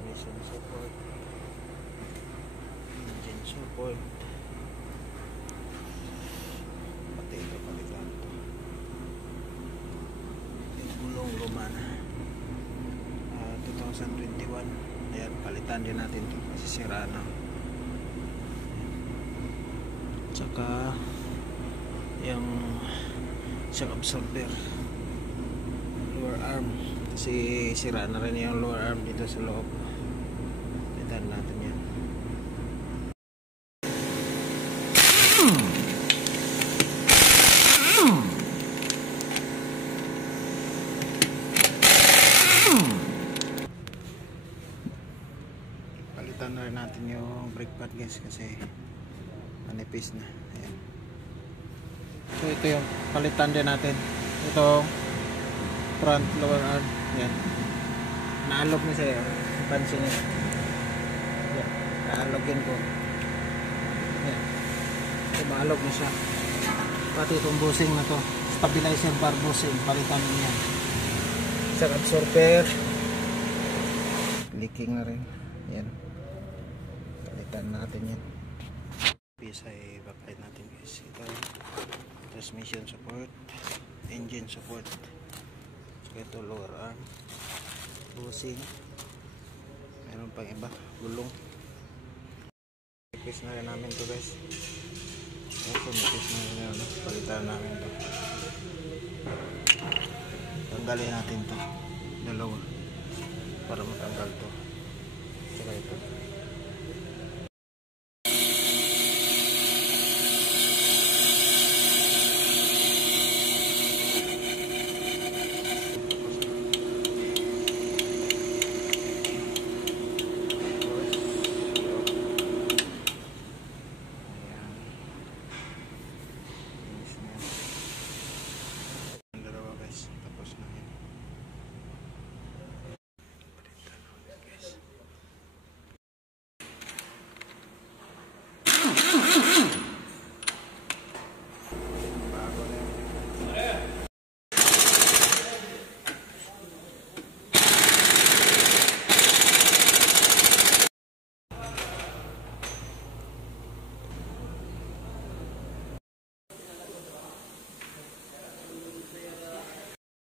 transmission support, engine support, pati ito palitan ito. Yung gulong luma na 2021. Ayan, palitan din natin ito kasi sira na. Tsaka yung shock absorber, lower arm, kasi sira na rin yung lower arm dito sa loob. Palitan natin yan. Palitan na rin natin yung brake pad guys kasi manipis na. Ayan. So ito yung palitan din natin. Ito front lower arm. Ayan. Naalog na siya. Pansin niya. Ayan. Naalogin ko. Ayan. So maalog na siya. Pati itong bushing na to. Stabilizer bar bushing. Palitan niya. Shock absorber. Leaking na rin. Ayan. Palitan natin yan. Pisa ay backlight natin guys. Ito transmission support, engine support, so ito lower arm, bushing, meron pang iba, gulong. Nipis na rin namin to guys. Ito nipis na rin yun, palitan namin to. Tanggalin natin to dalawa para matanggal to. Tsaka ito